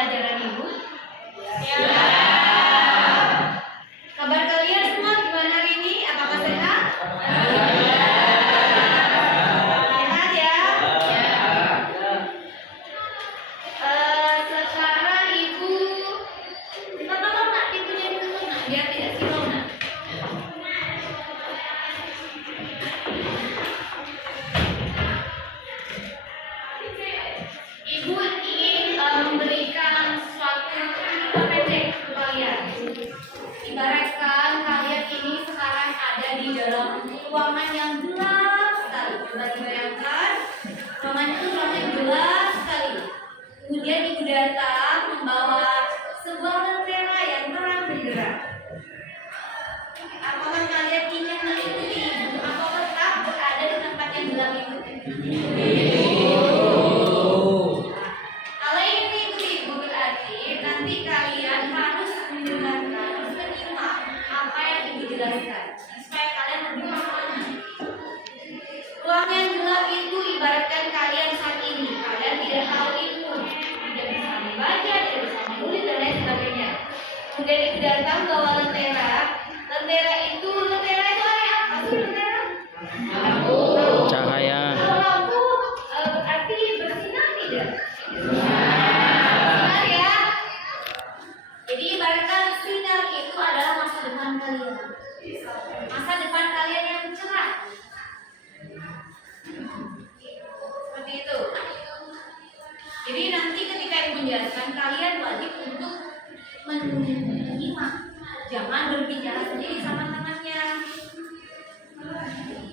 pelajaran Ibu? Ya. Kabar kalian semua gimana hari ini? Apakah sehat? Sehat ya? Sekarang Ibu tolong nak pintunya ditutup nak, biar tidak silau nak. Ibu ingin memberikan suatu cerita pendek ke kalian. Ibaratkan kalian ini sekarang ada di dalam ruangan yang gelap sekali. Coba dibayangkan, ruangan itu ruangan yang gelap sekali. Kemudian Ibu datang membawa sebuah lentera yang terang benderang. Apakah kalian ingin mengikuti Ibu atau tetap berada di tempat yang gelap itu? Kalau ingin mengikuti Ibu berarti nanti kalian harus mendengarkan, harus menyimak apa yang Ibu jelaskan supaya kalian lebih paham. Ruang yang gelap itu ibaratkan kalian saat ini. Kalian tidak tahu ilmu, tidak bisa membaca, tidak bisa menulis dan lain sebagainya. Kemudian Ibu datang bawa lentera. Lentera itu apa sih lentera? Cahaya. Kalau lampu berarti bersinar tidak? Benar ya. Jadi ibaratkan sinar itu adalah masa depan kalian. Masa depan kalian yang cerah. Seperti itu. Jadi nanti ketika Ibu menjelaskan kalian wajib untuk menyimak. Jangan berbicara sendiri sama temannya.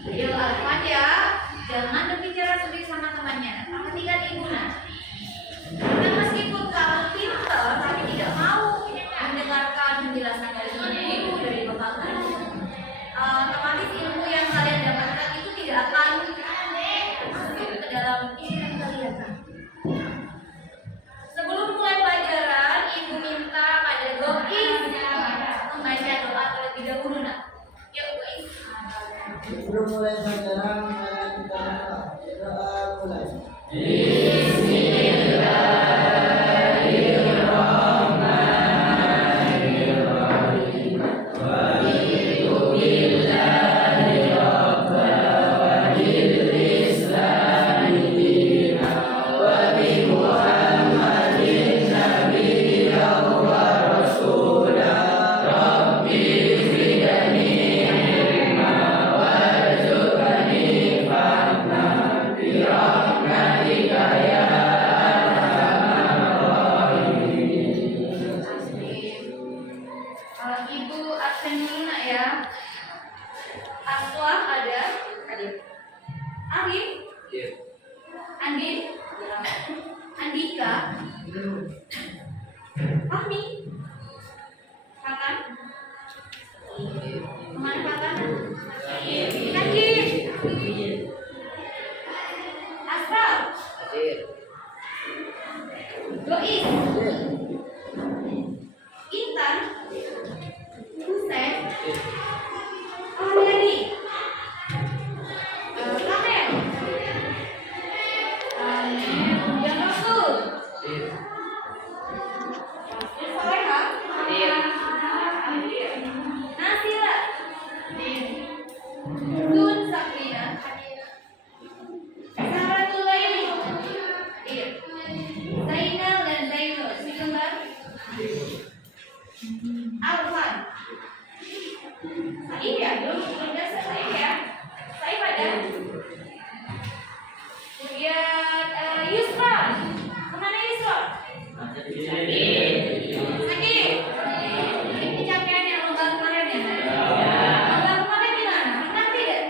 Ayo Alfan ya. Jangan berbicara sendiri sama temannya. Perhatikan Ibu nah. Karena meskipun kamu pintar tapi tidak mau mendengarkan penjelasan dari ibu, dari bapak guru, otomatis ilmu yang kalian dapatkan itu tidak akan masuk ke dalam pikiran kalian. Sebelum mulai pelajaran, Ibu minta pada Gois membaca doa terlebih dahulu nak. Yuk Gois. Sebelum mulai pelajaran, mari kita doa mulai. Ibu absen dulu nak ya. Aswa ada? Arif? Andin? Andika? Fahmi? Kakan? Kemana kakan? Najib? Asraf? Lois? Intan? Husen? Aryani? Kamel? Dan Rasul? Soleha? Nasila? Dun Sabrina? Sarah Tulaini? Zainal dan Zainul? Sebentar. Alfan? Saib ya? Belum selesai Saib ya? Saib ada? Kemudian Yusra? Kemana Yusra? Sakit? Ini capaiannya lomba kemarin ya? Lomba kemarin gimana? Menang tidak?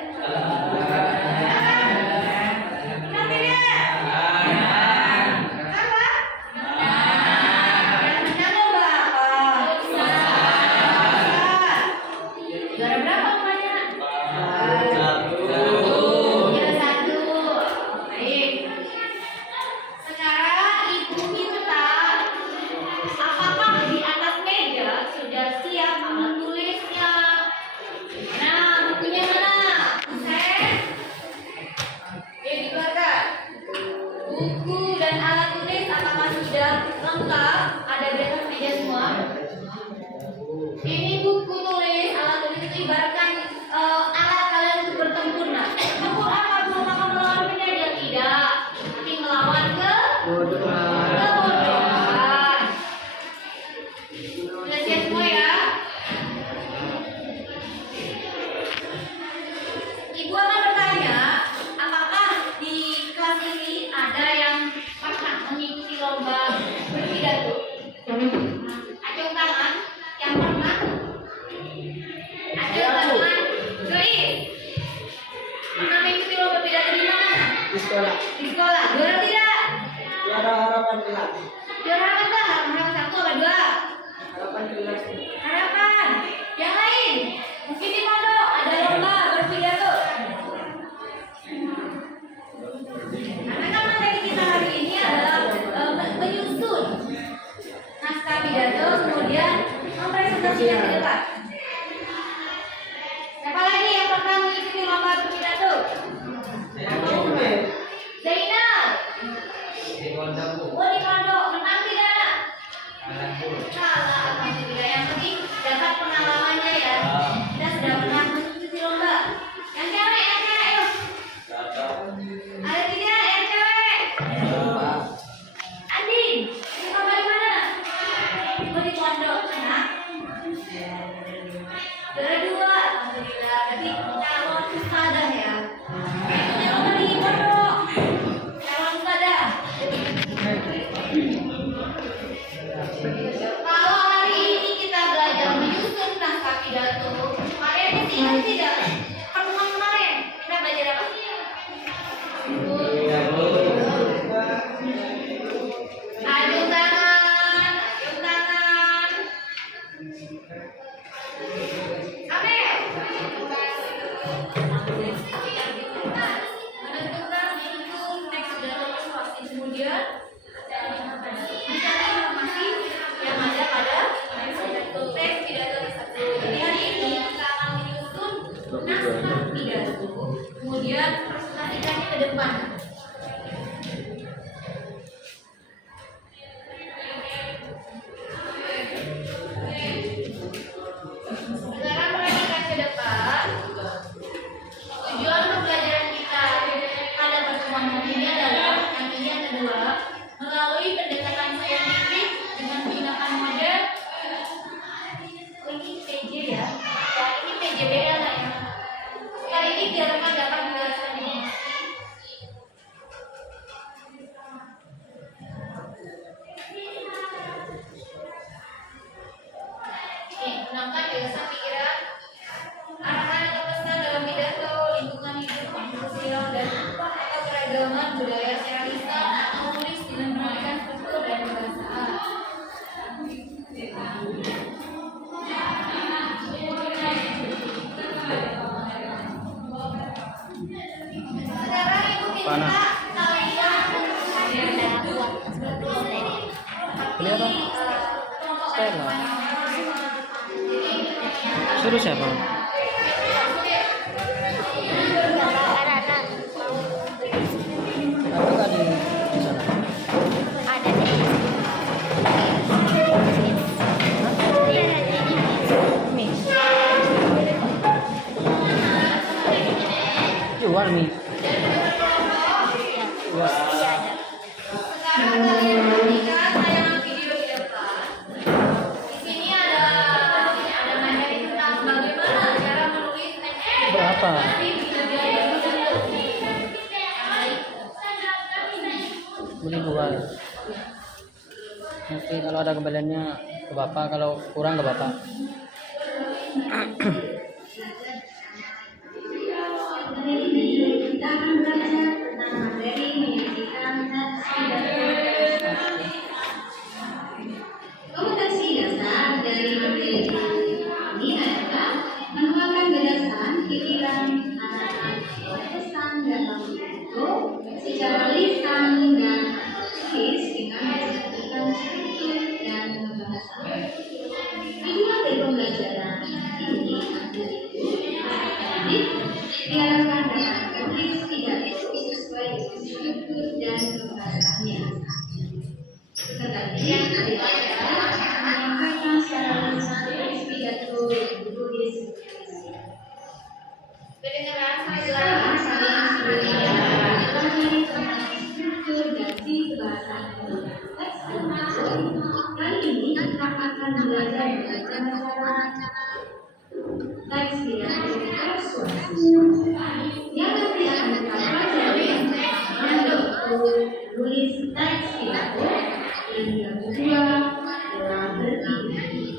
Menang tidak? Apa? Yang menang lomba apa? Juara berapa lombanya? Juara 1. Baik. Sekarang Ibu minta, apakah di atas meja sudah siap alat tulisnya? Nah, bukunya mana? Buset. Dikeluarkan. Buku dan alat tulis apakah sudah lengkap, ada di atas meja semua. Ini buku tulis, alat tulis itu ibaratkan alat kalian untuk bertempur. Nah, tempur apa? Bukan akan melawan penjajah, tidak, tapi melawan kebodohan. Sudah siap semua ya? Ibu akan bertanya, apakah di kelas ini ada yang pernah mengikuti lomba berpidato? Acung tangan, yang pernah? Acung tangan, Joy. Pernah mengikuti lomba pidato di mana? Di sekolah. Di sekolah. Juara tidak? Juara harapan kelas. Juara apa? Harapan 1 apa 2? Harapan kelas. Harapan. Yang lain? Mungkin di pondok ada lomba berpidato. Karena kan materi kita hari ini adalah menyusun naskah pidato, kemudian mempresentasikan ke depan. Siapa lagi yang pernah mengikuti lomba berpidato? Zainal. Oh, di pondok. Menang tidak? Kalah, alhamdulillah. Yang penting dapat pengalamannya ya. Kita sudah pernah mengikuti lomba. Yang cewek, yuk. Ada tidak yang cewek? Andin, ini lomba di mana? Oh, di pondok. Nah. Juara 2, alhamdulillah. Berarti calon ustadzah ya. Punya lomba di pondok. Calon ustadzah. Kalau hari ini kita belajar menyusun naskah pidato, kalian masih ingat tidak? Pertemuan kemarin kita belajar apa? Ajung tangan, ajung tangan. Amel. Menentukan menyusun teks pidato persuasi, kemudian mencari informasi yang ada pada teks pidato tersebut. Jadi hari ini kita akan menyusun naskah pidato, kemudian presentasikannya ke depan. Sekarang perhatikan ke depan. Tujuan pembelajaran kita pada pertemuan hari ini adalah yang kedua, melalui pendekatan saintifik dengan menggunakan model. Oh, ini PJ ya. Ya, ini PJBL lah ya. Kali ini diharapkan dapat menjelaskan informasi. Gunakan gagasan pikiran, arahan atau pesan dalam pidato, lingkungan hidup, sosial dan atau keragaman budaya secara lisan atau tulis dengan menggunakan struktur dan bahasaan. Sekarang ibu minta kalian Suruh siapa? Apa tadi di sana? Ada di Jual mie. Jual. Sekarang kalian perhatikan tayangan video di depan. Di sini ada materi tentang bagaimana cara menulis teks. Berapa? Beli 2. Nanti kalau ada kembaliannya ke bapak, kalau kurang ke bapak. kita akan belajar tentang materi menyajikan teks pidato. Kompetensi dasar dari materi ini adalah menuangkan gagasan, pikiran, arahan, pesan dalam pidato secara lisan dan tulis dengan menggunakan struktur dan pembahasan. Tujuan dari pembelajaran ini adalah diharapkan dapat menulis pidato sesuai dengan struktur dan pembahasannya. Peserta didik menulis teks pidato. Yang kedua adalah berpidato.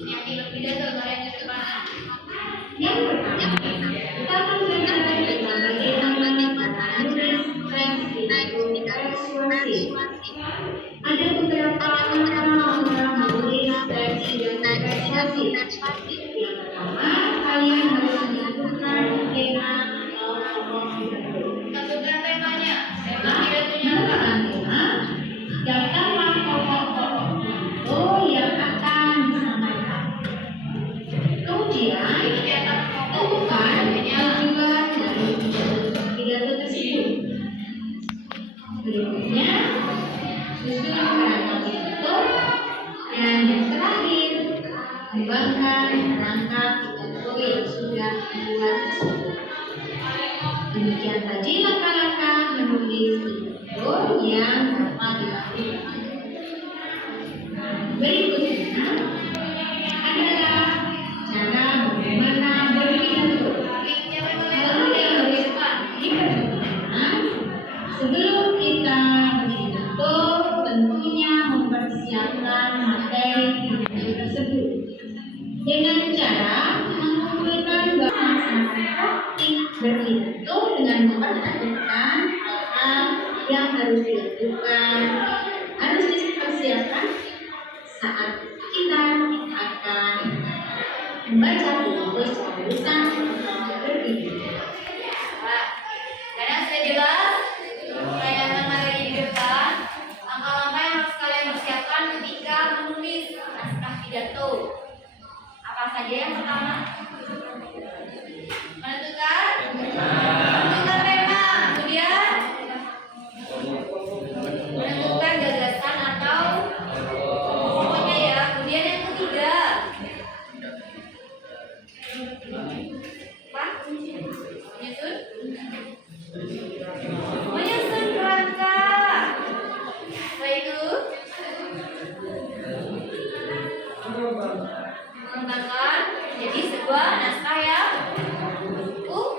Yang pidato kalian ke depan. Yang pertama, kita akan belajar tentang bagaimana menulis teks pidato persuasif. Ada beberapa cara menulis teks pidato persuasif. Yang pertama, kalian harus menentukan tema atau tokoh pidato. Tentukan temanya. Tema pidatonya apa? Menentukan tema, daftarlah tokoh-tokoh pidato yang akan disampaikan. Kemudian, tentukan tujuan dari pidato tersebut. Berikutnya, susun kerangka pidato, dan yang terakhir, kembangkan kerangka pidato yang sudah dibuat tersebut. Demikian tadi langkah-langkah menulis pidato yang dapat dilakukan. Berikutnya adalah cara bagaimana berpidato. Sebelum kita berpidato, tentunya mempersiapkan materi pidato tersebut dengan cara mengumpulkan bahan praktik berpidato dengan memperhatikan hal-hal yang harus dilakukan, harus dipersiapkan saat kita akan membaca buku sambutan berpidato. Pak, sekarang sudah jelas tayangan materi di depan. Langkah-langkah yang harus kalian persiapkan ketika menulis naskah pidato. Apa saja yang pertama? Menentukan tema, kemudian menentukan gagasan atau pokoknya ya. Kemudian yang ketiga, apa? Menyusun kerangka. Setelah itu mengembangkan jadi sebuah naskah yang utuh.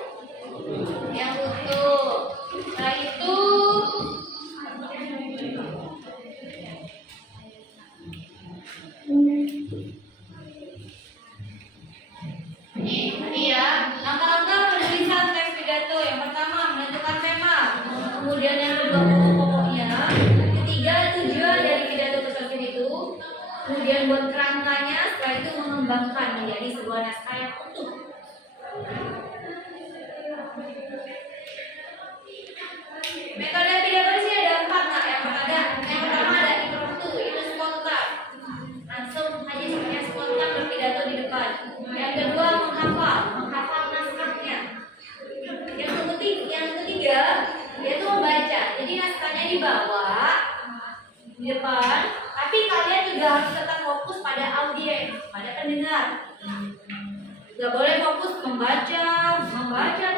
Setelah itu ini ya langkah-langkah penulisan teks pidato. Yang pertama menentukan tema, kemudian yang kedua pokok-pokoknya, ketiga tujuan dari pidato tersebut itu, kemudian buat kerangkanya, setelah itu mengembangkan menjadi sebuah naskah yang utuh. Metode pidato di sini ada 4 nak. Yang pertama ada impromptu, itu spontan. Langsung aja semuanya spontan berpidato di depan. Yang kedua menghafal naskahnya. Yang ketiga yaitu membaca. Jadi naskahnya dibawa di depan, tapi kalian juga harus tetap fokus pada audiens, pada pendengar. Gak boleh fokus membaca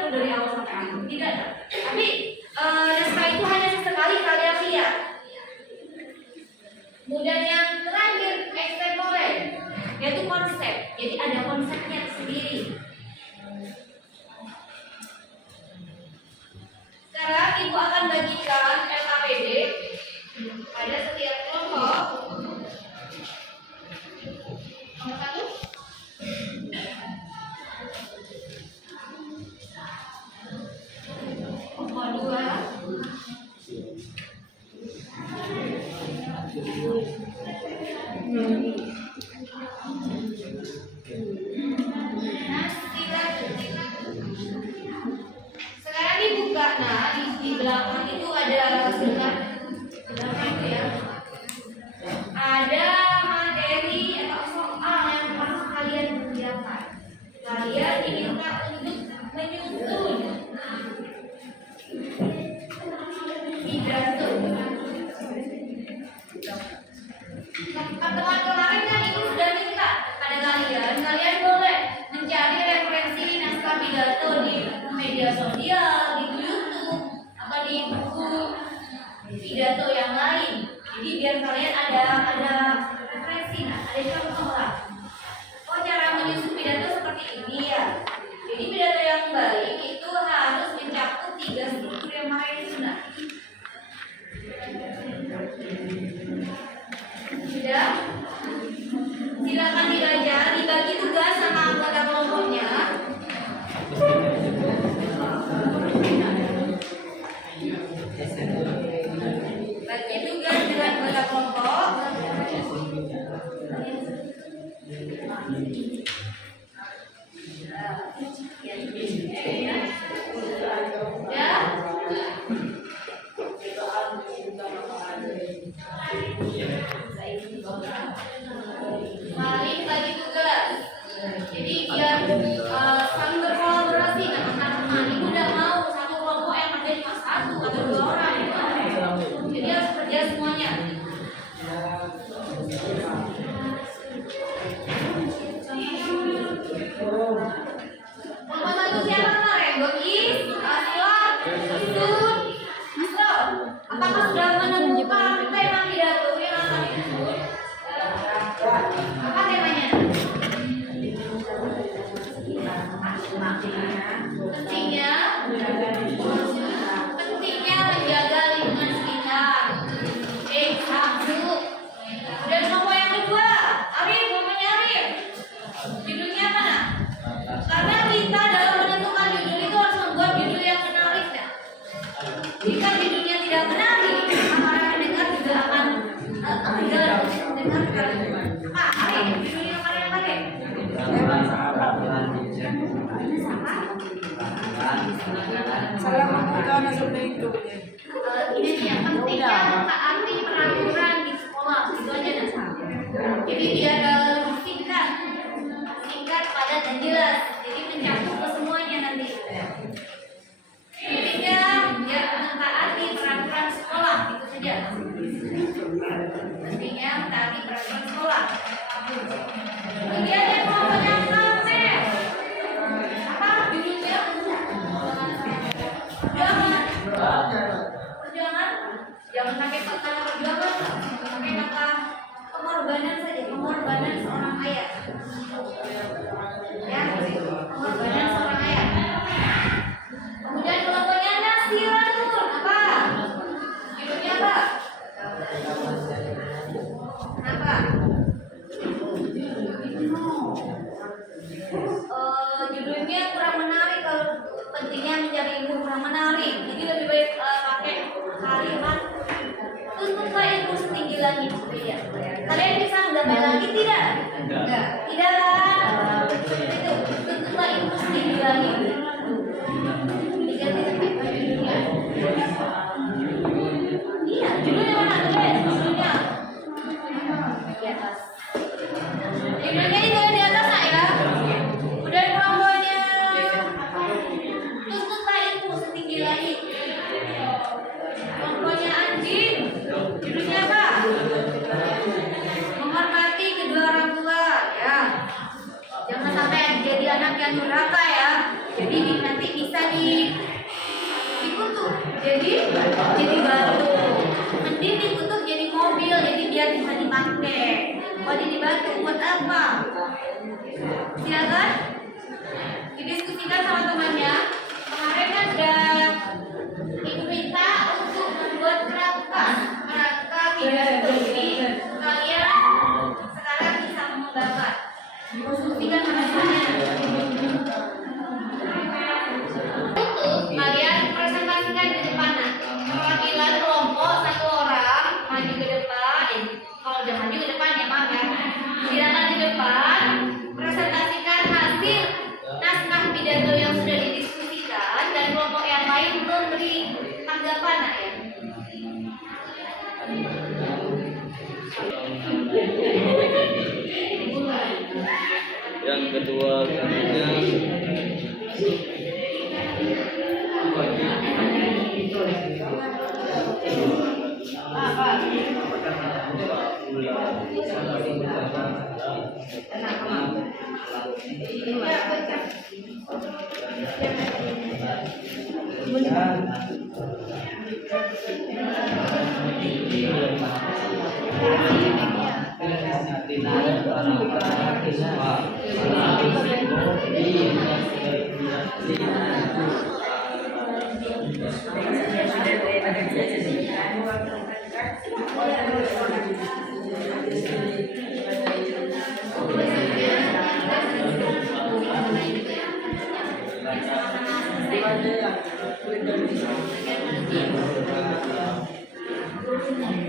tuh dari awal sampai akhir. Tidak. Tapi naskah itu hanya sesekali kalian lihat. Kemudian yang terakhir ekstempore, yaitu konsep. Jadi ada konsepnya sendiri. Sekarang ibu akan bagikan LKPD pada setiap kelompok. Nomor 1. Nomor 2. Sekarang dibuka, nah di belakang itu ada surat belakang itu ya. Ada materi atau soal yang harus kalian kerjakan. Kalian diminta untuk menyusun pidato. Pertemuan kemarin kan ibu sudah minta pada kalian boleh mencari referensi naskah pidato di media sosial, di YouTube, atau di buku pidato yang lain. Jadi biar kalian ada referensi, ada contoh lah. Oh, cara menyusun pidato seperti ini ya. Jadi pidato yang baik itu harus mencakup 3 struktur yang main. kelompok. Ya. Saling bagi tugas. Jadi biar saling berkolaborasi kan teman-teman. Ibu udah mau satu kelompok yang ada cuma satu atau dua orang. Jadi harus kerja semuanya. Kelompok satu siapa kemarin? Gokis, Asila, Usun, Asro. Apakah sudah menemukan tema pidato yang akan disebut? Apa temanya? Pentingnya menjaga lingkungan sekitar. Satu. Dan kelompok yang kedua, Arif, kelompoknya Arif. Judulnya mana? Karena kita dalam menentukan judul itu harus membuat judul yang menarik ya. Jika judulnya tidak menarik, maka para pendengar juga akan enggan mendengarkan. Pak, Arif, judulnya mana yang menarik? Salah ikaw na sa itu. Ini nih yang pentingnya mentaati peraturan di sekolah itu aja dah. Jadi biar lebih singkat, padat dan jelas. Jadi mencakup ke semuanya nanti. Intinya ya mentaati peraturan sekolah itu saja. Pentingnya mentaati peraturan sekolah. Kemudian yang kelompok yang sampai apa judulnya? Perjuangan, jangan pakai kata perjuangan, pakai kata pengorbanan saja, pengorbanan seorang ayah. Ya, pengorbanan seorang ayah. Kemudian kelompoknya Nasiratun, apa? Judulnya apa? Kenapa? Judulnya kurang menarik kalau pentingnya mencari ilmu kurang menarik. Jadi lebih baik pakai kalimat tuntutlah ilmu setinggi langit. Ya. Kalian bisa menggambar langit tidak? Enggak. Tidak kan? Itu tuntutlah ilmu setinggi langit. Diganti sampai judulnya. Iya, judulnya mana? Judulnya di atas. Judulnya itu di atas nak ya. Udah kelompoknya tuntutlah ilmu setinggi langit. Kelompoknya anjing. Judulnya apa? Menghormati kedua orang tua ya. Jangan sampai jadi anak yang durhaka ya. Jadi nanti bisa dikutuk. Jadi batu. Mending dikutuk jadi mobil. Jadi biar bisa dipakai. Kalau jadi batu buat apa? Silakan didiskusikan sama temannya. Kemarin kan sudah ibu minta untuk membuat kerangka pidato. Jadi kalian sekarang bisa menggambar. Diskusikan sama temannya. Untuk kalian presentasikan di depan. Perwakilan kelompok satu orang maju ke depan. Kalau udah maju ke depan ya maaf ya. Silakan di depan presentasikan hasil naskah pidato yang sudah didiskusikan dan kelompok yang lain memberi tanggapan ya. Yang kedua kalinya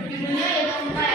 Judulnya yang keempat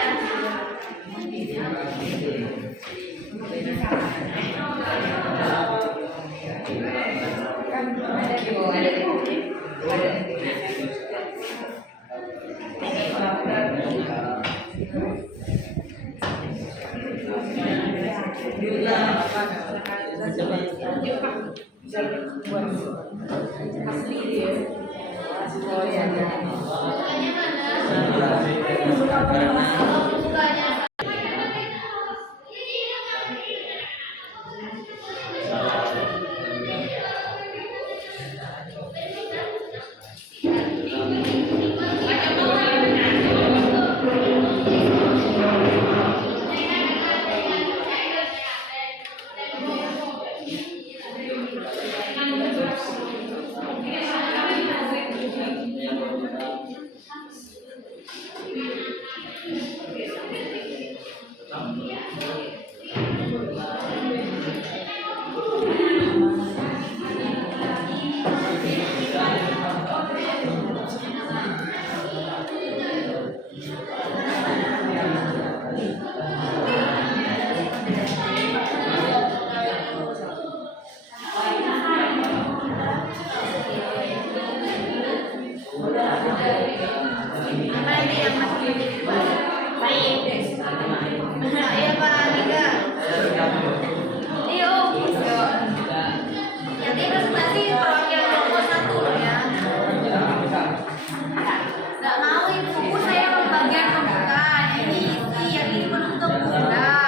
Apa ini yang masih baik? Iya Pak Andika. Iya Om. Nanti presentasi perwakilan kelompok 1 loh ya. Nggak mau ini fokus saya bagian pembukaan. Ini isi yang ini menutup udah.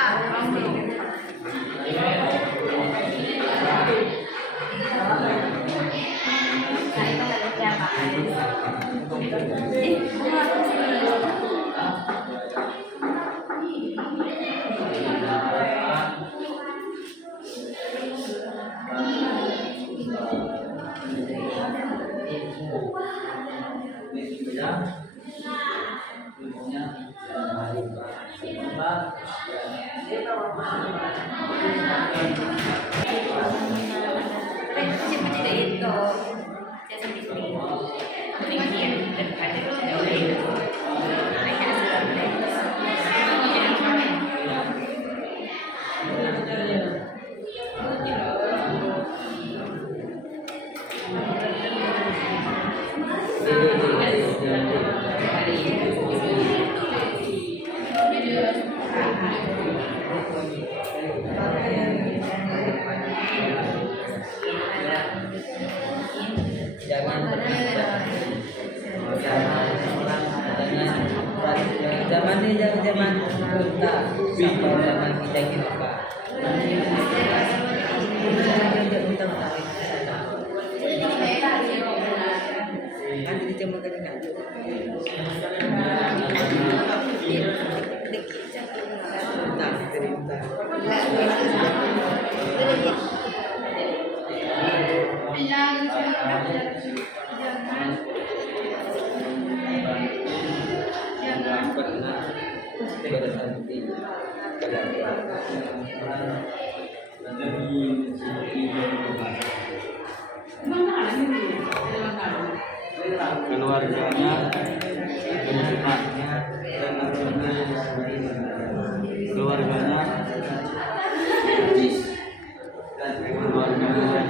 Zaman kunta sampai zaman kita lupa. Nanti dicemur ke dina. Keluarganya, teman-temannya, dan keluarganya,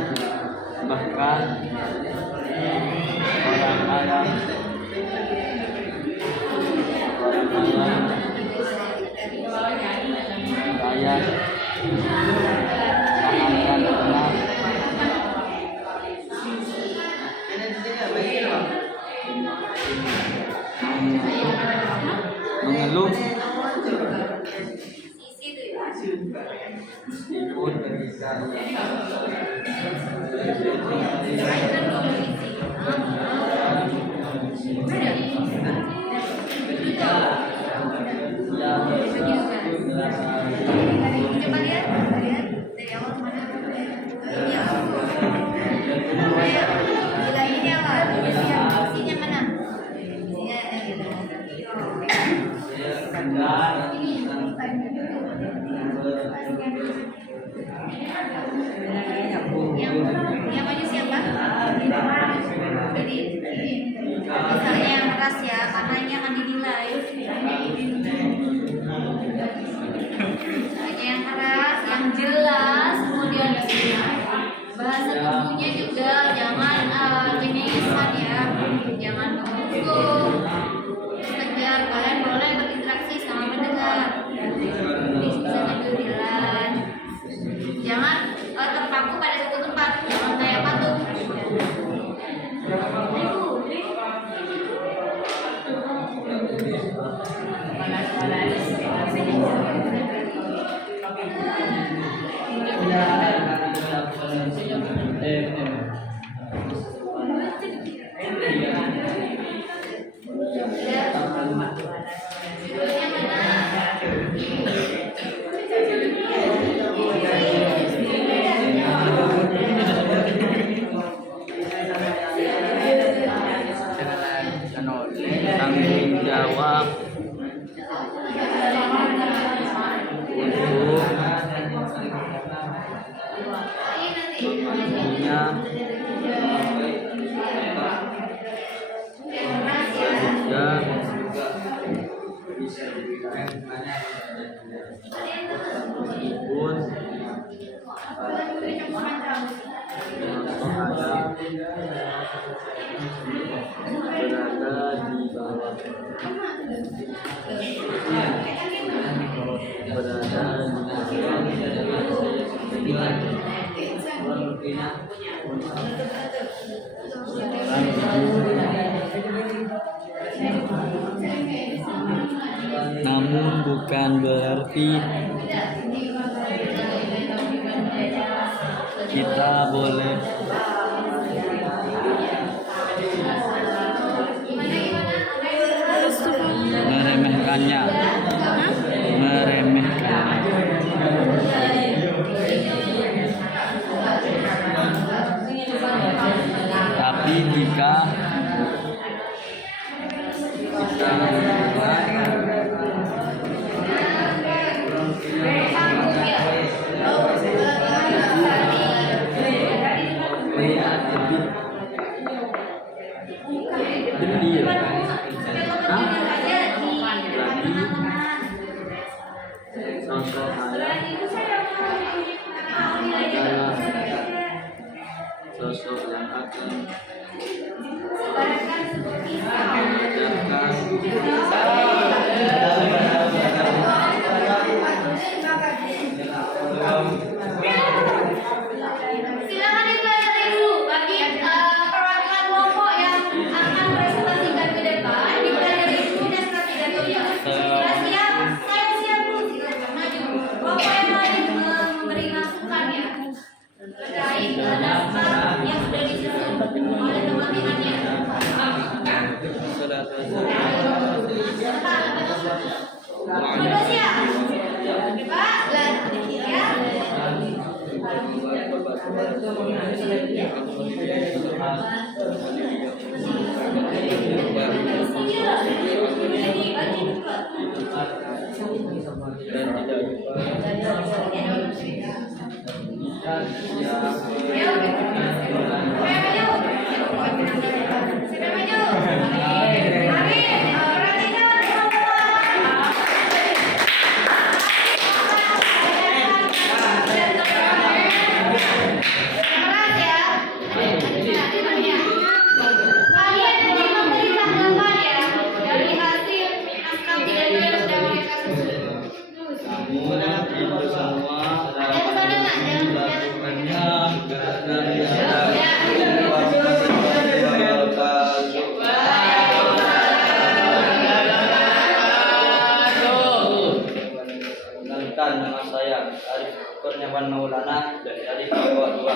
bahkan orang-orang saya akan tenang mengeluh meskipun ketika Coba lihat dari awal kemana? Iya. Sudah ini awal. Isinya mana? Isinya gitu. Yang maju siapa? Jadi misalnya yang keras ya, karena ini akan dinilai. Misalnya yang keras, yang jelas, kemudian bahasa tubuhnya juga jangan cengengesan ya, jangan mengukur, tegar. jawab untuk punya dan pun berada di bawah namun bukan berarti kita boleh meremehkannya. Tapi jika sosok yang akan Silakan dipelajari dulu bagi perwakilan kelompok yang akan presentasikan ke depan, dipelajari dulu naskah pidatonya. Sudah siap? Saya siap dulu. Silakan maju. Kelompok yang lain memberi masukan ya terkait naskah yang sudah disusun oleh teman-temannya. Sudah siap? Pak, ya. Nama saya Arif Kurniawan Maulana dari kelompok 2.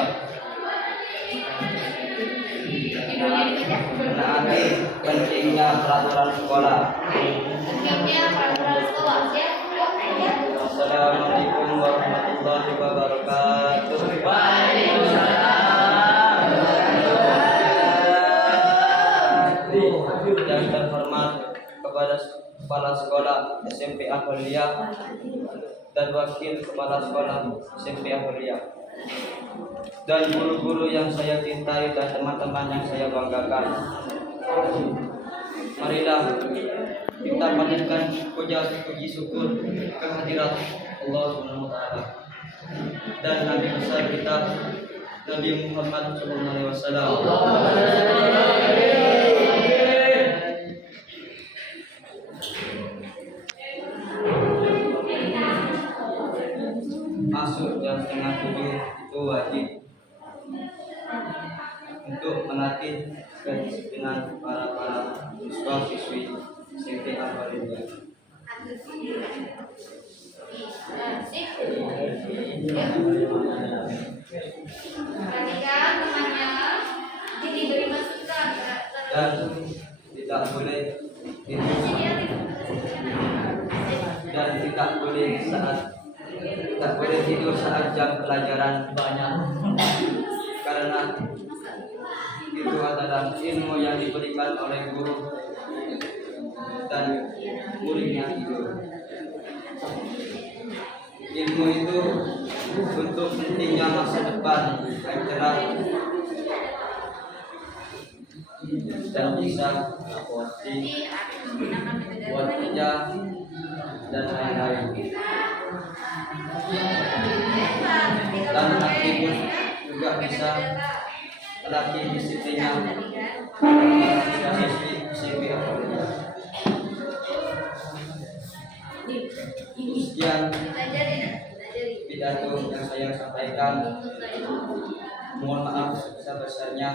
Menaati pentingnya peraturan sekolah. Assalamualaikum warahmatullahi wabarakatuh. Yang terhormat kepada Kepala Sekolah SMP Ahmadiyah dan Wakil Kepala Sekolah SMP Ahmadiyah dan guru-guru yang saya cintai dan teman-teman yang saya banggakan. Marilah kita panjatkan puji syukur kehadirat Allah Subhanahu wa taala dan Nabi besar kita Nabi Muhammad sallallahu alaihi wasallam. Masuk jam 6:30 itu wajib untuk melatih kedisiplinan para siswa siswi SMP Ahmadiyah. Perhatikan temannya, jadi beri masukan Dan tidak boleh tidur saat jam pelajaran banyak, karena itu adalah ilmu yang diberikan oleh guru dan muridnya itu. Ilmu itu untuk pentingnya masa depan yang cerah dan bisa berfungsi buat kerja dan lain-lain. Dan laki pun juga bisa laki disiplinnya SMP Ahmadiyah. Sekian pidato yang saya sampaikan. Mohon maaf sebesar-besarnya,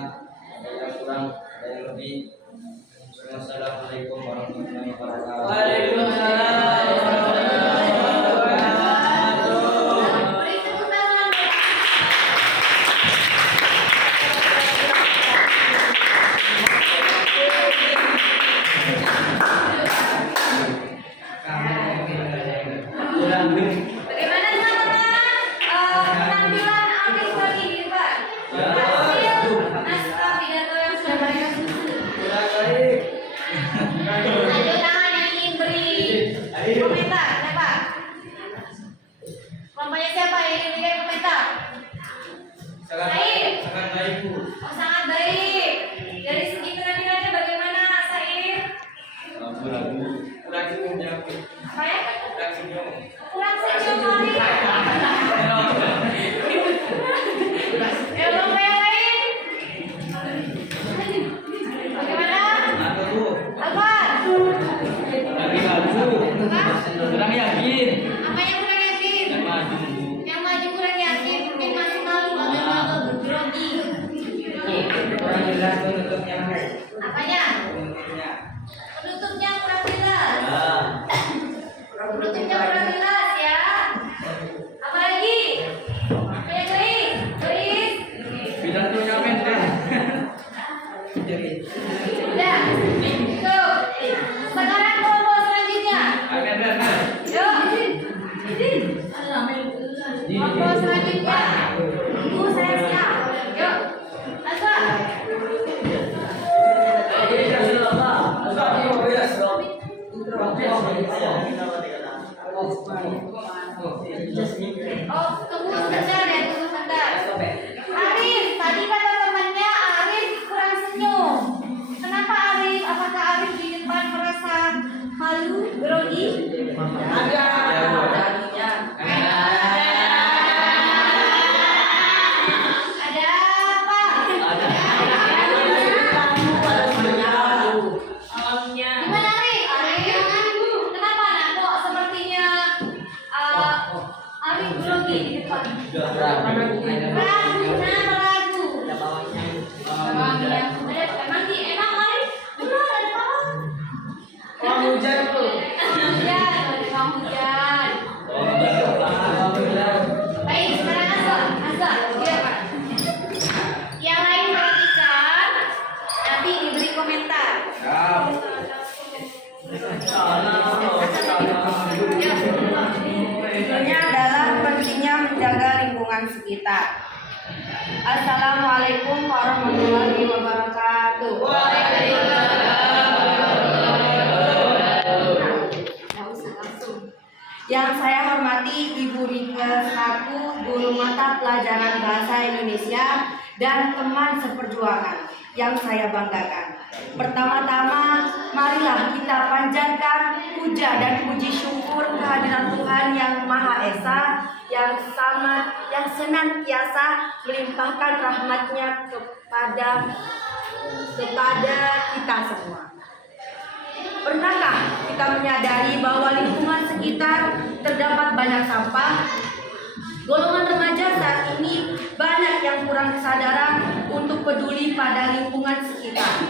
ada yang kurang, ada yang lebih. Wassalamualaikum warahmatullahi wabarakatuh. Waalaikumsalam warahmatullahi wabarakatuh. Beri tepuk tangan. Bagaimana teman-teman penampilan Alif pagi ini, Pak? Hasil naskah pidato yang sudah mereka susun. Ayo tangan yang ingin beri komentar, siapa? Kelompoknya siapa yang ingin beri komentar? Said. Sangat baik, Bu. Oh, sangat baik. Dari segi penampilannya bagaimana, Said? Kurang senyumnya, Bu. Apa ya? Kurang senyum. Kurang senyum kali. Ya, belum yang lain. Bagaimana? Apa Bu? Apa? Lagi maju. Kurang yakin. Apa yang kurang yakin? Yang maju. Yang maju kurang yakin, mungkin masih malu atau malu grogi. Kurang jelas penutupnya. Apanya? Penutupnya kurang jelas. Ya. Penutupnya kurang jelas ya. Apa lagi? Apa yang lain? Tulis. Pidatonya pendek. Udah. Tuh. Sekarang kelompok selanjutnya. Yuk. Kelompok selanjutnya. Ibu saya siap. Yuk. Azwa. Oh, tunggu sebentar ya, tunggu sebentar. Arif, tadi kata temannya Arif kurang senyum. Kenapa Arif? Apakah Arif di depan merasa malu, grogi? Ada apa? Gimana Arif? Arif, kenapa nak kok sepertinya Arif grogi di depan? Ragu, kenapa ragu? Emang Arif benar ada pawang? Hujan Bu. Hujan, ada pawang hujan. Baik, sekarang Azza, dia Pak. Yang lain perhatikan, nanti diberi komentar. Judulnya adalah pentingnya menjaga lingkungan sekitar. Assalamualaikum warahmatullahi wabarakatuh. Yang saya hormati Ibu Rike selaku guru mata pelajaran bahasa Indonesia dan teman seperjuangan yang saya banggakan. Pertama-tama, marilah kita panjatkan puja dan puji syukur kehadiran Tuhan yang Maha Esa, yang senantiasa melimpahkan rahmat-Nya kepada kita semua. Pernahkah kita menyadari bahwa lingkungan sekitar terdapat banyak sampah? Golongan remaja saat ini banyak yang kurang kesadaran untuk peduli pada lingkungan sekitar.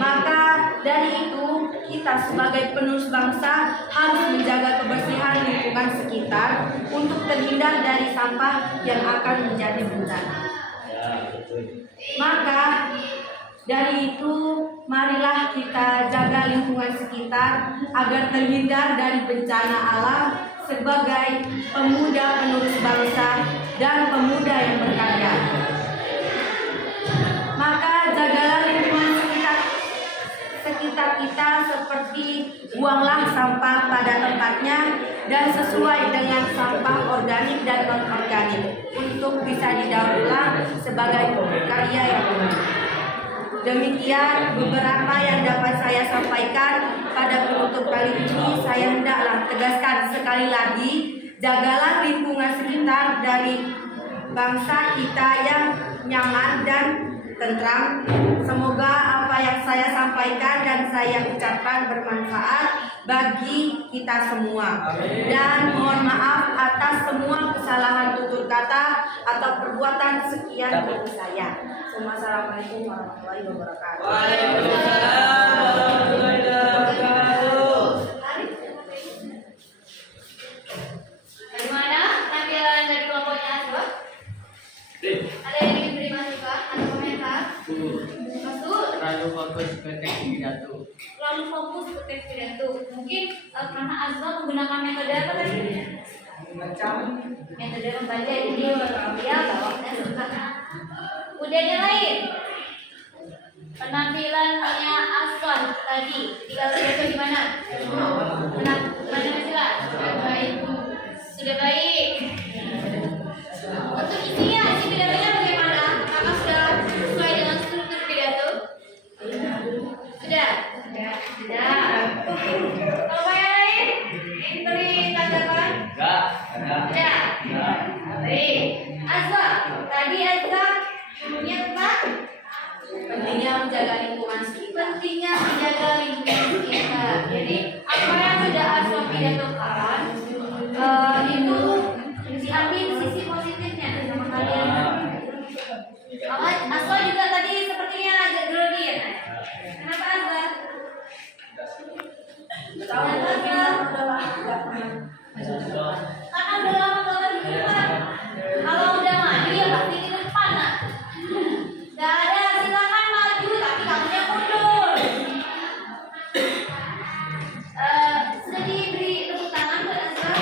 Maka dari itu, kita sebagai penerus bangsa harus menjaga kebersihan lingkungan sekitar untuk terhindar dari sampah yang akan menjadi bencana. Maka dari itu, marilah kita jaga lingkungan sekitar agar terhindar dari bencana alam sebagai pemuda penerus bangsa dan pemuda yang berkarya. Maka jagalah lingkungan sekitar sekitar kita seperti buanglah sampah pada tempatnya dan sesuai dengan sampah organik dan non-organik untuk bisa didaur ulang sebagai karya yang unik. Demikian beberapa yang dapat saya sampaikan pada penutup kali ini. Saya hendaklah tegaskan sekali lagi, jagalah lingkungan sekitar dari bangsa kita yang nyaman dan tentram. Semoga apa yang saya sampaikan dan saya ucapkan bermanfaat bagi kita semua. Dan mohon maaf atas semua kesalahan tutur kata atau perbuatan sekian dari saya. Wassalamualaikum warahmatullahi wabarakatuh. Waalaikumsalam warahmatullahi wabarakatuh. Bagaimana tampilan dari kelompoknya Aswa? Ada yang ingin beri masukan atau komentar? Masuk. Terlalu fokus ke teks pidato. Terlalu fokus ke teks pidato. Mungkin karena Aswa menggunakan metode apa tadi? Metode membaca, jadi dia bawahnya suka. Kemudian yang lain, penampilannya Aswan tadi ketika pidato gimana? Penampilan sudah baik. Sudah baik. Untuk isinya, isi pidatonya bagaimana? Apakah sudah sesuai dengan struktur pidato? Sudah. Kalau yang lain, ingin beri tanggapan? Sudah. Baik. Azwa, tadi Azwa punya apa? Pentingnya menjaga lingkungan sekitar. Pentingnya menjaga lingkungan sekitar. Jadi apa yang sudah Azwa pidatokan itu diambil sisi positifnya sama kalian. Azwa juga tadi sepertinya agak grogi ya. Kenapa Azwa? Karena udah lama banget di rumah. Kalau udah mandi ya pasti di depan. Gak ada, silakan maju tapi kamunya mundur. Sudah diberi tepuk tangan buat Azwa.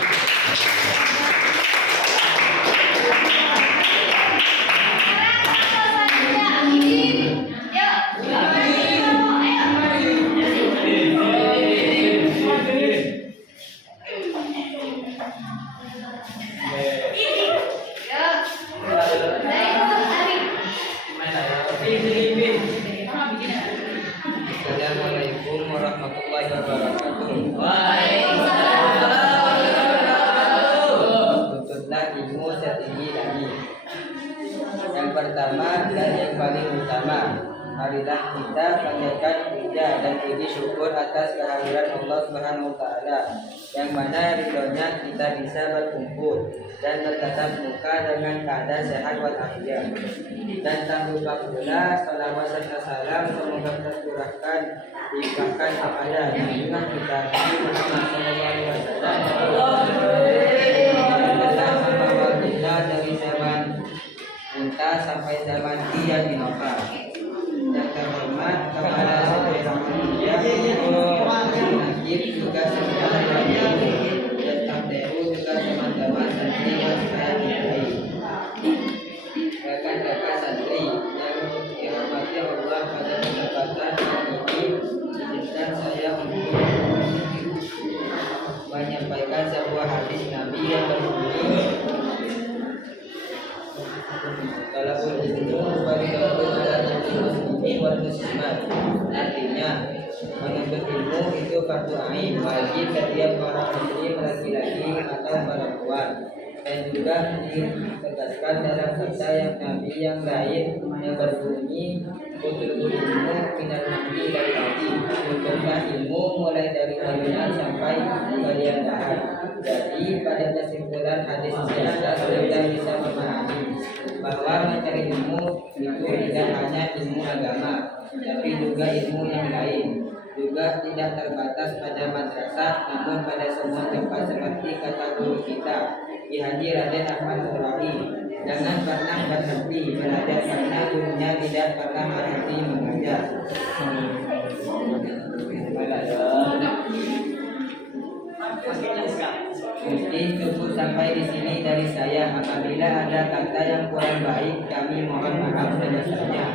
Assalamualaikum warahmatullahi wabarakatuh. Tuntutlah ilmu setinggi lagi. Yang pertama dan yang paling utama, marilah kita panjatkan puja dan puji syukur atas kehadiran Allah Subhanahu wa taala, yang mana ridhonya kita bisa berkumpul dan bertatap muka dengan keadaan sehat walafiat. Dan tak lupa pula salawat serta salam semoga tercurahkan dilimpahkan kepada junjungan kita Nabi Muhammad SAW. Telah membawa kita dari zaman unta sampai zaman dia dinoba. Yang terhormat kepada seorang mulia Nakib juga sementara dan Abderu juga teman-teman santri yang saya cintai. Rekan-rekan santri yang dirahmati Allah, pada kesempatan ini izinkan saya untuk menyampaikan sebuah hadis Nabi yang berbunyi, "Talabul ilmu fardhatun 'alal muslimin wal muslimat." Artinya, menuntut ilmu itu fardu ain bagi setiap orang muslim laki-laki atau perempuan. Dan juga ditegaskan dalam sabda yang Nabi yang lain yang berbunyi, "Utlubul ilmu minal mahdi wal lahdi." Tuntutlah ilmu mulai dari kalian sampai kalian lahir. Jadi pada kesimpulan hadis ini kita bisa memahami bahwa mencari ilmu itu tidak hanya ilmu agama, tapi juga ilmu yang lain. Juga tidak terbatas pada madrasah, namun pada semua tempat seperti kata guru kita Ki Haji Raden Ahmad Nurani, jangan pernah berhenti belajar karena gurunya tidak pernah berhenti mengajar. Mesti terus sampai di sini dari saya. Apabila ada kata yang kurang baik, kami mohon maaf sebesar-besarnya.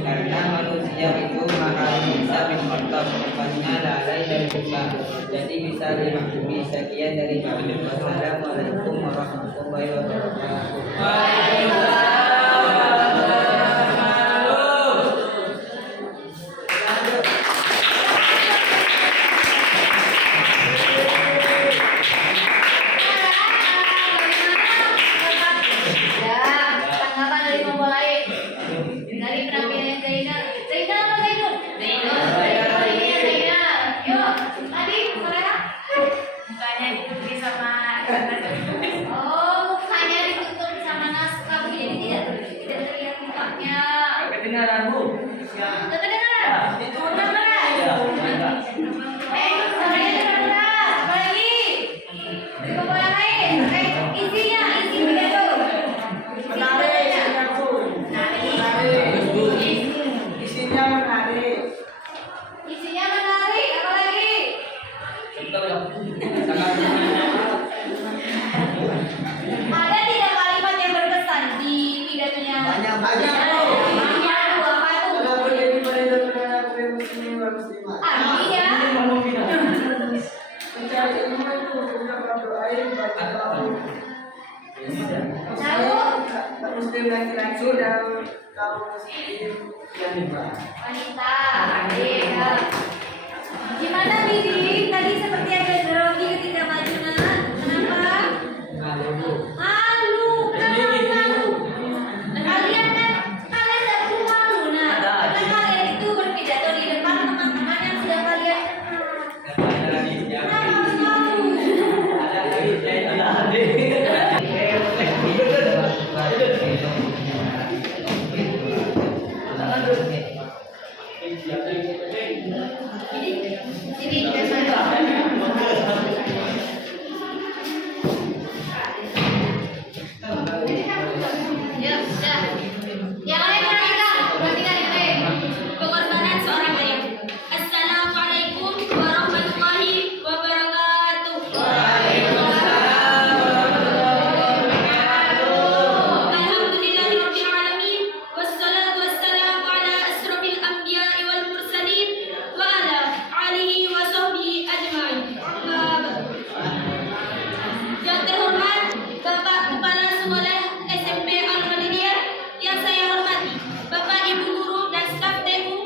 Karena manusia itu mahal bisa berkotor, tempatnya lalai dan lupa. Jadi bisa dimaklumi. Sekian dari kami. Wassalamualaikum warahmatullahi wabarakatuh. Ya, tanggapan dari mempelai. Dari penampilan Zainal. Zainal apa Zainul? Zainul. Zainul ini ya Zainal. Yuk, tadi saudara. Mukanya ditutupi sama oh, mukanya ditutup sama naskah jadi tidak terlihat mukanya. Kedengaran Bu? Tidak terdengar. Itu Benar. Ya, Suaranya keras. Apa lagi? Dari mempelai lain. Isinya pidato. Isinya menarik. Isinya menarik. Apa lagi? Ada tidak kalimat yang berkesan di pidatonya? Banyak. Apa itu? Artinya, lalu Muslim laki-laki dan kaum muslim wanita. Iya. Gimana Bibi? Tadi seperti ada grogi ketika maju nak. Kenapa? Malu. Kenapa malu? Kalian kan tidak perlu malu nak. Karena kalian itu berpidato di depan teman-teman yang sudah kalian kenal. Kenapa harus malu? Ya, sudah. Yang lain perhatikan ini. Pengorbanan seorang ayah. Assalamualaikum warahmatullahi wabarakatuh. Alhamdulillahirabbil alamin wassalatu wassalamu ala asrofil anbiya'i wal mursalin wa ala alihi wa sahbihi ajmain. Yang terhormat Bapak Kepala Sekolah SMP Al-Khalidiyah yang saya hormati, Bapak Ibu guru dan staf TU,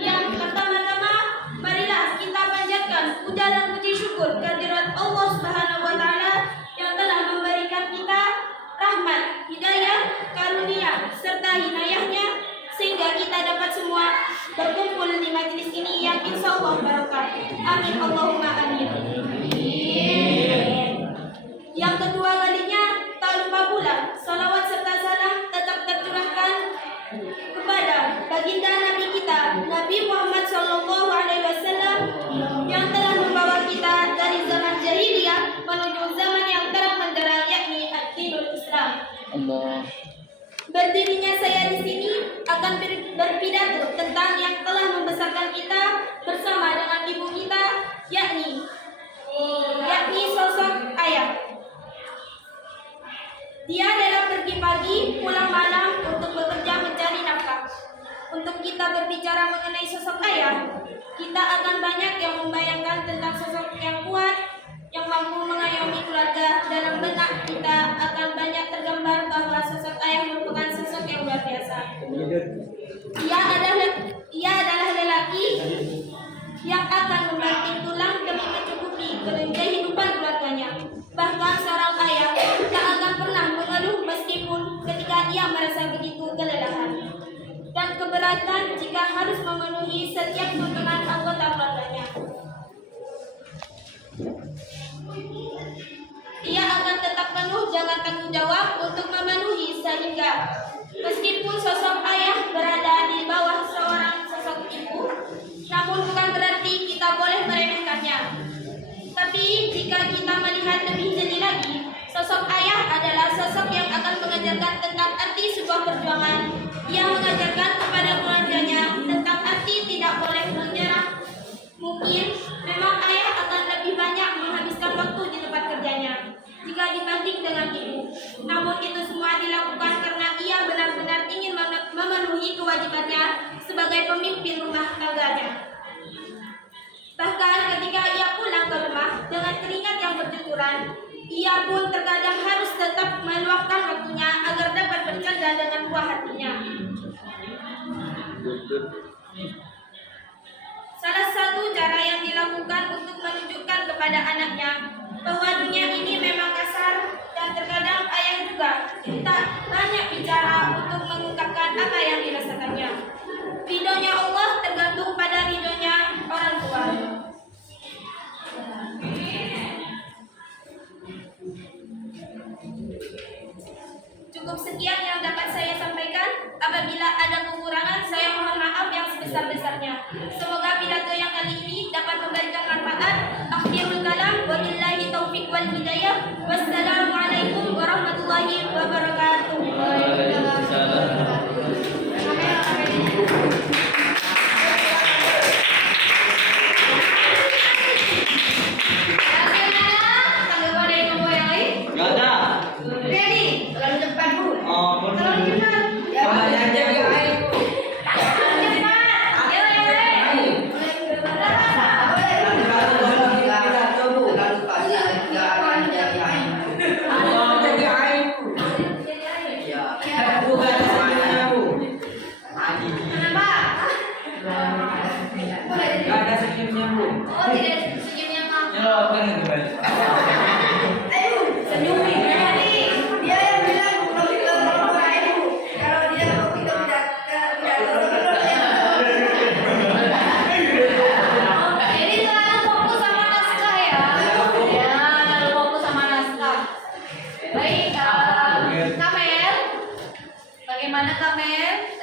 yang pertama-tama marilah kita panjatkan puja dan puji syukur kehadirat Allah Subhanahu wa taala yang telah memberikan kita rahmat, hidayah, karunia serta hinayahnya sehingga kita dapat semua berkumpul di majelis ini yang insyaallah barokah. Amin Allahumma amin. Yang kedua kalinya, tak lupa pula salawat serta salam tetap tercurahkan kepada baginda Nabi kita, Nabi Muhammad SAW, yang telah membawa kita dari zaman jahiliyah menuju zaman yang terang benderang, yakni ad-dinul Islam. Berdirinya saya di sini akan berpidato tentang yang telah membesarkan kita bersama dengan ibu kita, yakni sosok ayah. Dia adalah pergi pagi, pulang malam untuk bekerja mencari nafkah. Untuk kita berbicara mengenai sosok ayah, kita akan banyak yang membayangkan tentang sosok yang kuat, yang mampu mengayomi keluarga. Dalam benak kita akan banyak tergambar bahwa sosok ayah merupakan sosok yang luar biasa. Ia adalah lelaki yang akan membanting tulang demi mencukupi kehidupan keluarganya. Bahkan seorang ayah tak akan pernah mengeluh meskipun ketika ia merasa begitu kelelahan dan keberatan jika harus memenuhi setiap tuntunan anggota keluarganya. Ia akan tetap penuh jangan tanggung jawab untuk memenuhi sehingga meskipun sosok ayah berada di bawah seorang sosok ibu, namun bukan berarti kita boleh meremehkannya. Tapi jika kita melihat lebih jeli lagi, sosok ayah adalah sosok yang akan mengajarkan tentang arti sebuah perjuangan. Ia mengajarkan kepada keluarganya tentang arti tidak boleh menyerah. Mungkin memang ayah akan lebih banyak menghabiskan waktu di tempat kerjanya jika dibanding sebagai pemimpin rumah tangganya. Bahkan ketika ia pulang ke rumah dengan keringat yang bercucuran, ia pun terkadang harus tetap meluangkan waktunya agar dapat bercanda dengan buah hatinya. Salah satu cara yang dilakukan untuk menunjukkan kepada anaknya bahwa dunia ini memang kasar dan terkadang ayah juga tak banyak bicara untuk mengungkapkan apa yang dirasakannya. Ridhonya Allah tergantung pada ridhonya orang tua. Cukup sekian yang dapat saya sampaikan. Apabila ada kekurangan, saya mohon maaf yang sebesar-besarnya. Semoga pidato yang kali ini dapat memberikan manfaat. Akhirul kalam, wabillahi taufiq wal hidayah. Wassalamualaikum warahmatullahi wabarakatuh. Tanggapan dari kelompok yang lain? Gak ada. Ready? Terlalu cepat, Bu. Oh, Terlalu cepat. Banyak aja Bu. Gak ada senyumnya Bu. Oh, tidak ada senyumnya, Pak. Nyelotkan kembali. Jadi selalu fokus sama naskah ya. Ya, selalu fokus sama naskah. Baik, Kamel. Bagaimana Kamel?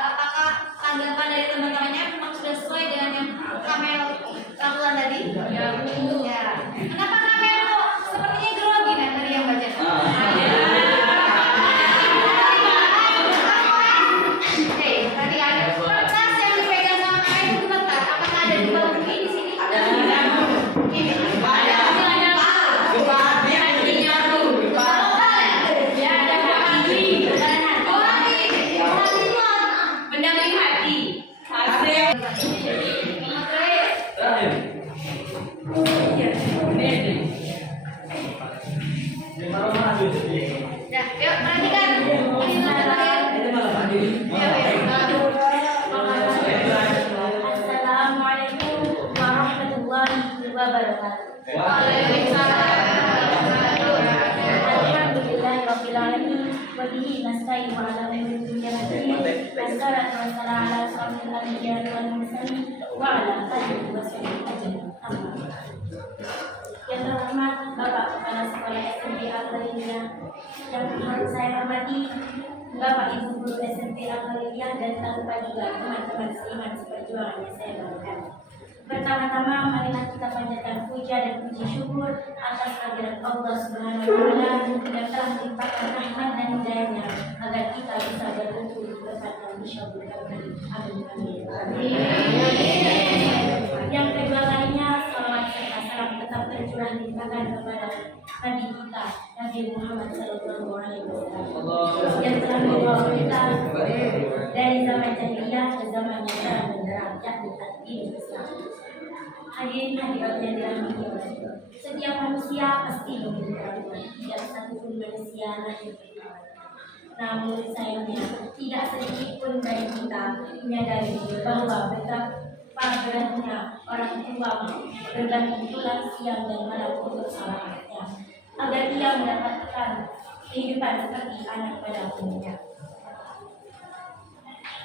Apakah tanggapan dari teman-temannya memang sudah sesuai dengan yang Kamel lakukan tadi? Ya, Bu. Ya. Kenapa Kamel kok sepertinya grogi nih tadi yang baca? Oke, tadi ada kertas yang dipegang sama Kamel itu bentar. Apakah ada di bawah buku di sini? Ada. Ini ada. Mendampingi hati. Ya, yuk perhatikan. Assalamualaikum warahmatullahi wabarakatuh. Alhamdulillahirabbil alamin wa bihi nasta'in wa ala umuri dunya waddin. Wassalatu wassalamu ala asyrofil anbiya'i wal mursalin wa ala alihi wa sahbihi ajmain. Yang terhormat Bapak Kepala Sekolah SMP Al-Khaliliyah, yang saya hormati Bapak Ibu Guru SMP Al-Khaliliyah, dan tak lupa juga teman-teman seiman seperjuangan yang saya banggakan. Pertama-tama marilah kita panjatkan puja dan puji syukur atas kehadirat Allah Subhanahu wa taala yang telah melimpahkan rahmat dan hidayahnya agar kita bisa berkumpul di tempat yang disyurga. Amin. Yang kedua kalinya, salawat serta salam tetap tercurah limpahkan kepada Nabi kita, Nabi Muhammad SAW, yang telah membawa kita dari zaman jahiliyah ke zaman yang terang benderang, yakni agama Islam. Hadirin hadirat yang dirahmati Allah, setiap manusia pasti memiliki keraguan. Tidak satu pun manusia lahir beriman. Namun sayangnya tidak sedikit pun dari kita menyadari bahwa betapa beratnya orang tua bergantung tulang siang dan malam untuk sang anaknya agar ia mendapatkan kehidupan seperti anak pada umumnya.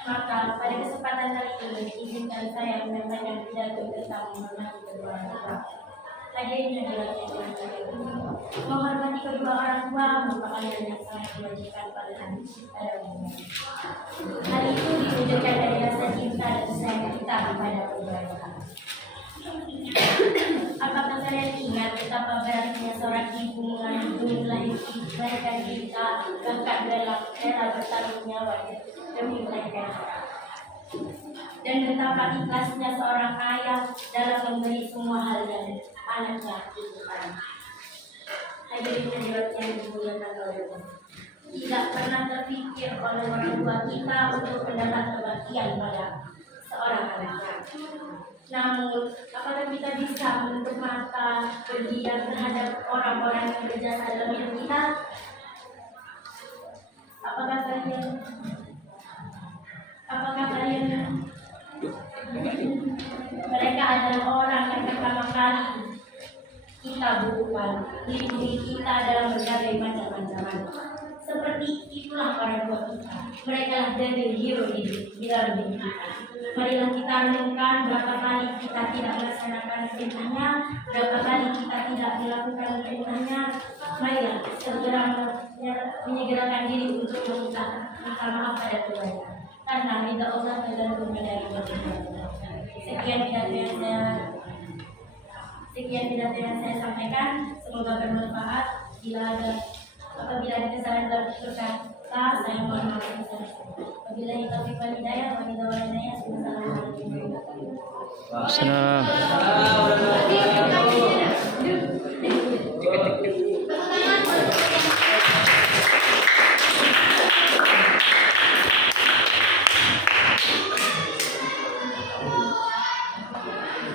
Maka pada kesempatan kali ini izinkan saya menyampaikan pidato tentang menghormati kedua orang tua. Hadirin hadirat yang dirahmati Allah, menghormati kedua orang tua merupakan hal yang sangat diwajibkan pada umumnya. Hal itu diwujudkan dari rasa cinta dan sayang kita kepada keluarga. Apakah kalian ingat betapa beratnya seorang ibu melahirkan kita, bahkan rela bertaruh nyawa demi melahirkan kita? Dan betapa ikhlasnya seorang ayah dalam memberi semua hal yang anaknya inginkan. Hadirin hadirat yang dimuliakan Allah, tidak pernah terpikir oleh orang tua kita untuk mendapat kebaktian pada seorang anak. Namun, apakah kita bisa menutup mata berdiam terhadap orang-orang yang berjasa dalam hidup kita? Apakah kalian mereka adalah orang yang pertama kali kita butuhkan, melindungi kita dalam berbagai macam ancaman. Seperti itulah orang tua kita. Mereka lah dari hero hidup di dalam hidup kita. Marilah kita renungkan berapa kali kita tidak melaksanakan perintahnya, berapa kali kita tidak melakukan perintahnya. Marilah segera menyegerakan diri untuk meminta maaf pada Tuhan. Karena ridha Allah tergantung dari kita. Sekian pidato yang saya sampaikan, semoga bermanfaat. Apabila ada kesalahan dalam berkata, saya mohon maaf besar. Wabillahi taufiq wal hidayah, Wassalamualaikum warahmatullahi wabarakatuh.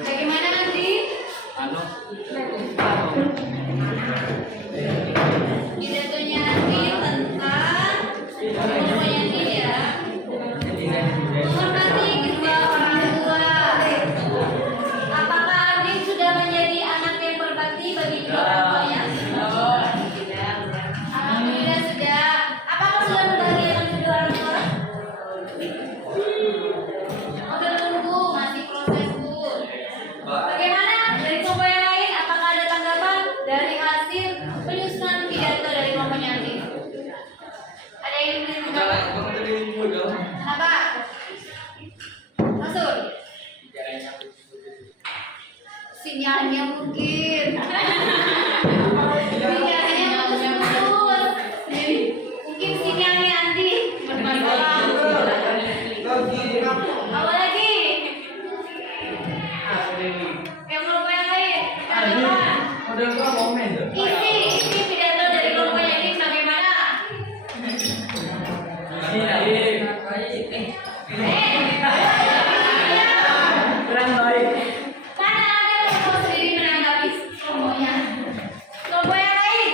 Bagaimana nanti? Pidatonya nanti tentang semuanya ini ya. Menghormati kedua orang tua. Apakah Andi sudah menjadi anak yang berbakti bagi kedua orang tuanya? Alhamdulillah sudah. Apakah sudah membahagiakan kedua orang tua? Udah tunggu, masih proses Bu. Bagaimana dari kelompok yang lain? Apakah ada tanggapan dari hasil penyusunan pidato dari kelompok Yanti? Ada yang ingin menjawab? Kenapa? Masuk. Sinyalnya mungkin. Sinyalnya putus-putus. Mungkin sinyalnya Andi bermasalah. Apa lagi? Yang kelompok yang lain? Isi pidato dari kelompok yang ini bagaimana? Mana ada kelompok sendiri menanggapi kelompoknya? Kelompok yang lain?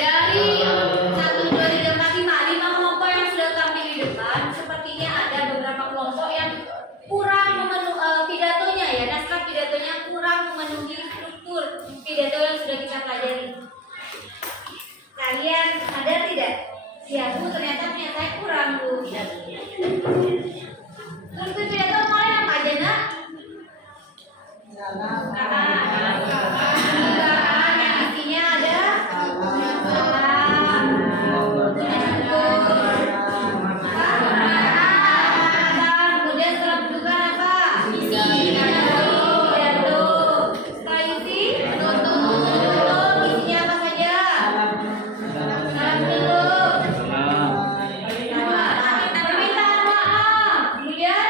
Dari 1, 2, 3, 4, 5 kelompok yang sudah tampil di depan, sepertinya ada beberapa kelompok yang kurang memenuhi pidatonya ya, naskah pidatonya kurang memenuhi struktur pidato yang sudah kita pelajari. Kalian sadar tidak? Ya Bu, ternyata punya saya kurang Bu. Struktur pidato kemarin apa aja nak? Pembukaan yang isinya ada salam, kemudian setelah pembukaan apa? Pidato. Setelah isi, tutup. Isinya apa saja? Salam dulu. Permintaan maaf. Kemudian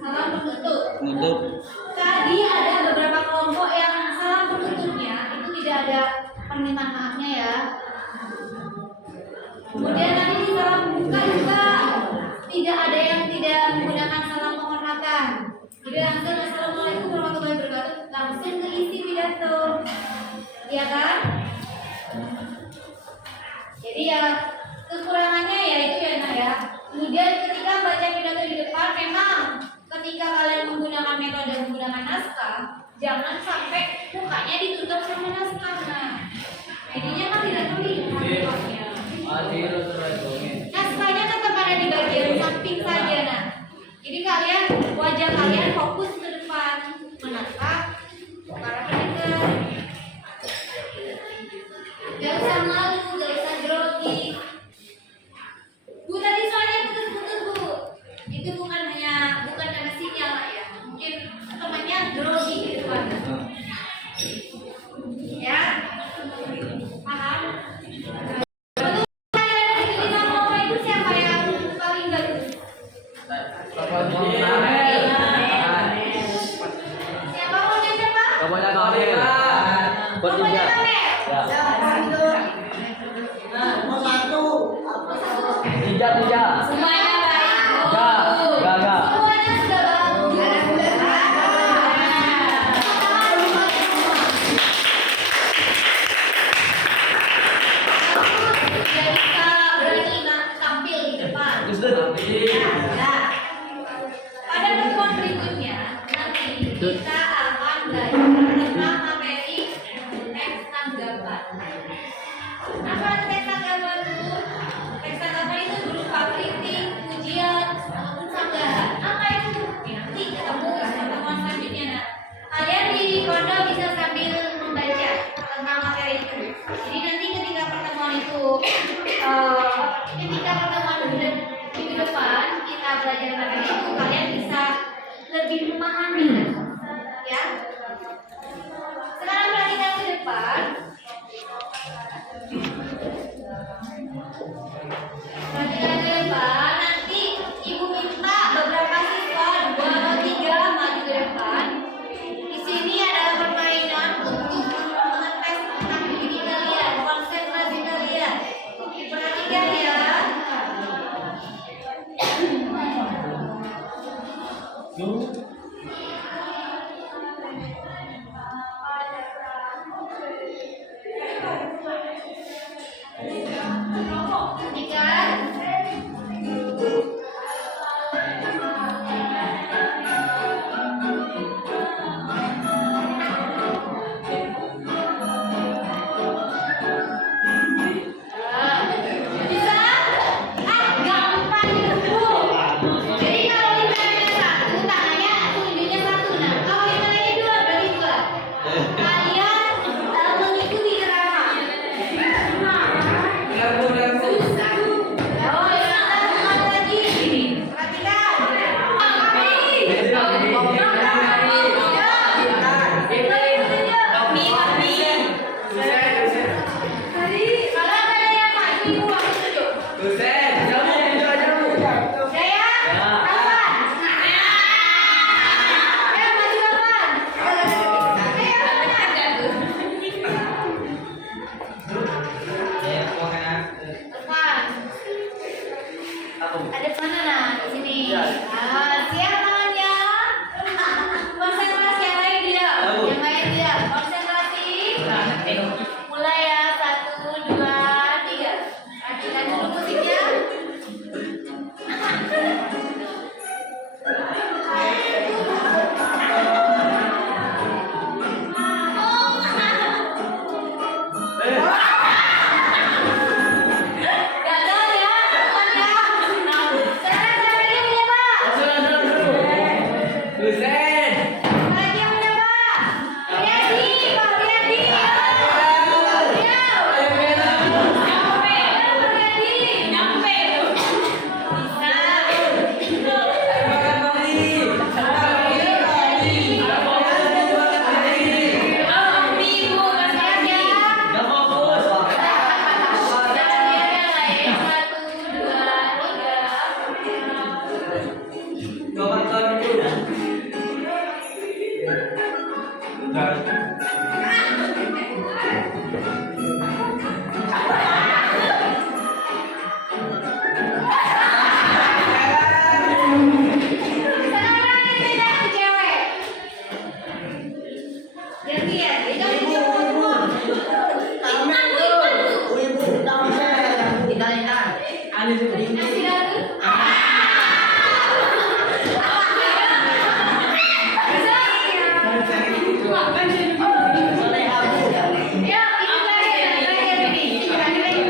salam penutup. Tadi ada beberapa kelompok yang salam penutupnya itu tidak ada permintaan maafnya ya. Kemudian nanti di salam pembuka juga tidak ada yang tidak menggunakan salam penghormatan. Jadi langsung assalamualaikum warahmatullahi wabarakatuh, langsung ke isi pidato, ya kan? Jadi ya kekurangannya ya itu ya nak ya. Kemudian ketika baca pidato di depan, memang ketika kalian menggunakan metode menggunakan naskah, jangan sampai mukanya ditutup sama naskah. Nah, jadinya kan tidak terlihat mukanya. Naskahnya tetap ada di bagian samping saja nah. Jadi kalian wajah kalian fokus ke depan menatap para pendengar. Gak usah malu, gak usah grogi. Bu tadi soalnya putus-putus Bu. Itu bukan karena sinyal lah ya. Mungkin temannya grogi di depan. Ya, paham? Betul. Di kelompok itu siapa yang paling bagus? lebih memahami, ya. Sekarang perhatikan ke depan. Perhatikan ke depan. Nanti ibu minta beberapa siswa 2 atau 3 maju ke depan. Di sini adalah permainan untuk mengetes tentang diri kalian, konsentrasi kalian. Perhatikan ya. Ada mana nah di sini? Siap tangannya. Konsentrasi yang lain tidak. Yang lain tidak. Konsentrasi. Mulai ya 1, 2, 3. Perhatikan dulu musiknya. Gagal ya, teman ya. Sekarang siapa yang mencoba? Lagi yang mencoba. Riyadi, Pak Riyadi. Nyampe.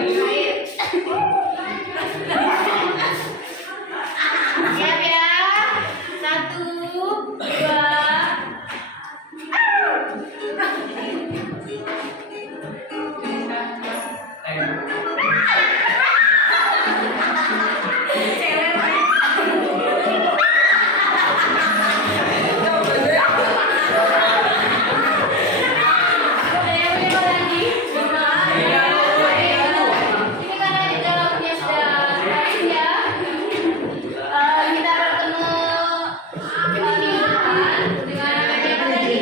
Bisa. Ibu, siap ya. Siap ya. 1, 2. Ada yang mencoba lagi? Ini karena di dalamnya sudah habis ya. Kita bertemu minggu depan dengan materi apa tadi?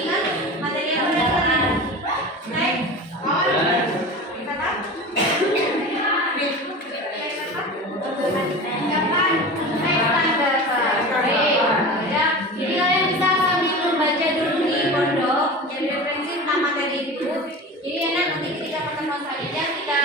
Ingat materi apa tadi? Naik? Kata? Kapan? Next time berapa? Baik. Ya. Jadi kalian bisa sambil membaca dulu di pondok, jadi referensi tentang materi itu. Jadi enak nanti ketika pertemuan selanjutnya kita